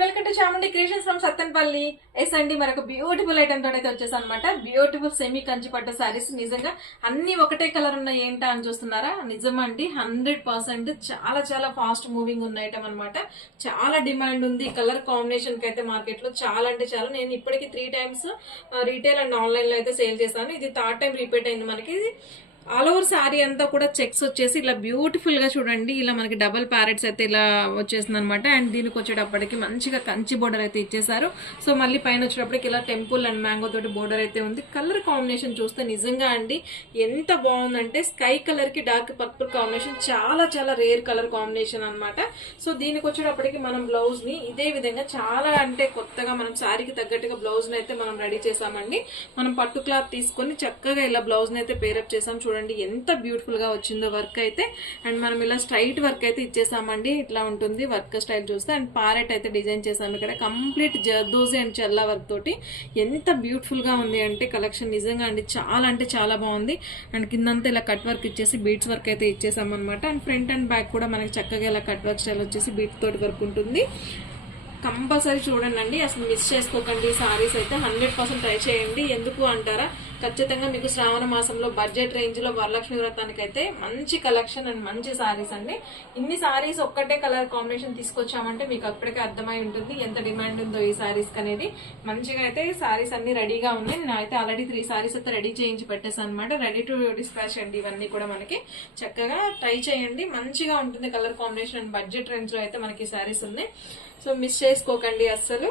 Welcome to Chamundi creations from Sattenapalli. Yes అండి, మరొక beautiful item తోటి అయితే వచ్చేసాను అనమాట. బ్యూటిఫుల్ సెమీ కంచి పట్టు సారీస్. నిజంగా అన్ని ఒకటే కలర్ ఉన్న ఏంటా అని చూస్తున్నారా? నిజమండి, 100% చాలా చాలా ఫాస్ట్ మూవింగ్ ఉన్న ఐటమ్ అనమాట. చాలా డిమాండ్ ఉంది ఈ కలర్ కాంబినేషన్ కి అయితే మార్కెట్ లో. చాలా అంటే చాలా, నేను ఇప్పటికి 3 times రీటైల్ అండ్ ఆన్లైన్ లో అయితే సేల్ చేశాను. ఇది 3rd time రిపీట్ అయింది మనకి. ఆల్ ఓవర్ శారీ అంతా కూడా చెక్స్ వచ్చేసి ఇలా బ్యూటిఫుల్ గా చూడండి, ఇలా మనకి డబల్ ప్యారెట్స్ అయితే ఇలా వచ్చేసింది అనమాట. అండ్ దీనికి వచ్చేటప్పటికి మంచిగా కంచి బోర్డర్ అయితే ఇచ్చేసారు. సో మళ్ళీ పైన వచ్చేటప్పటికి ఇలా టెంపుల్ అండ్ మ్యాంగో తోటి బోర్డర్ అయితే ఉంది. కలర్ కాంబినేషన్ చూస్తే నిజంగా అండి ఎంత బాగుందంటే, స్కై కలర్ కి డార్క్ పర్పుల్ కాంబినేషన్ చాలా చాలా రేర్ కలర్ కాంబినేషన్ అనమాట. సో దీనికి వచ్చేటప్పటికి మనం బ్లౌజ్ ని ఇదే విధంగా చాలా అంటే కొత్తగా మనం శారీకి తగ్గట్టుగా బ్లౌజ్ ని అయితే మనం రెడీ చేసామండి. మనం పట్టు క్లాత్ తీసుకొని చక్కగా ఇలా బ్లౌజ్ ని అయితే పేరప్ చేసాం. చూడండి ఎంత బ్యూటిఫుల్ గా వచ్చిందో వర్క్ అయితే. అండ్ మనం ఇలా స్ట్రైట్ వర్క్ అయితే ఇచ్చేసామండి. ఇట్లా ఉంటుంది వర్క్ స్టైల్ చూస్తే. అండ్ పారెట్ అయితే డిజైన్ చేసాము ఇక్కడ complete zardozi and Chella work తోటి. ఎంత బ్యూటిఫుల్ గా ఉంది అంటే కలెక్షన్ నిజంగా అండి చాలా అంటే చాలా బాగుంది. అండ్ కిందంతా ఇలా కట్ వర్క్ ఇచ్చేసి బీట్స్ వర్క్ అయితే ఇచ్చేసాం అనమాట. అండ్ ఫ్రంట్ అండ్ బ్యాక్ కూడా మనకి చక్కగా ఇలా కట్ వర్క్ స్టైల్ వచ్చేసి బీట్స్ తోటి వర్క్ ఉంటుంది. కంపల్సరీ చూడండి, అసలు మిస్ చేసుకోకండి. సారీస్ అయితే 100% ట్రై చేయండి. ఎందుకు అంటారా, ఖచ్చితంగా మీకు శ్రావణ మాసంలో బడ్జెట్ రేంజ్ లో వరలక్ష్మి వ్రతానికి అయితే మంచి కలెక్షన్ అండ్ మంచి సారీస్ అండి. ఇన్ని సారీస్ ఒక్కటే కలర్ కాంబినేషన్ తీసుకొచ్చామంటే మీకు అప్పటికే అర్థమై ఉంటుంది ఎంత డిమాండ్ ఉందో ఈ సారీస్ అనేది. మంచిగా అయితే సారీస్ అన్ని రెడీగా ఉన్నాయి. నేను అయితే ఆల్రెడీ 3 సారీస్ అయితే రెడీ చేయించి పెట్టేసాను అనమాట. రెడీ టు డిస్పాచ్ అండి ఇవన్నీ కూడా. మనకి చక్కగా ట్రై చేయండి, మంచిగా ఉంటుంది colour combination and budget range లో అయితే మనకి సారీస్ ఉన్నాయి. సో మిస్ చేసుకోకండి అస్సలు.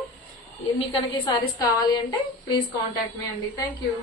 మీకు కనుక ఈ సారీస్ కావాలి అంటే ప్లీజ్ కాంటాక్ట్ మీ అండి. Thank you.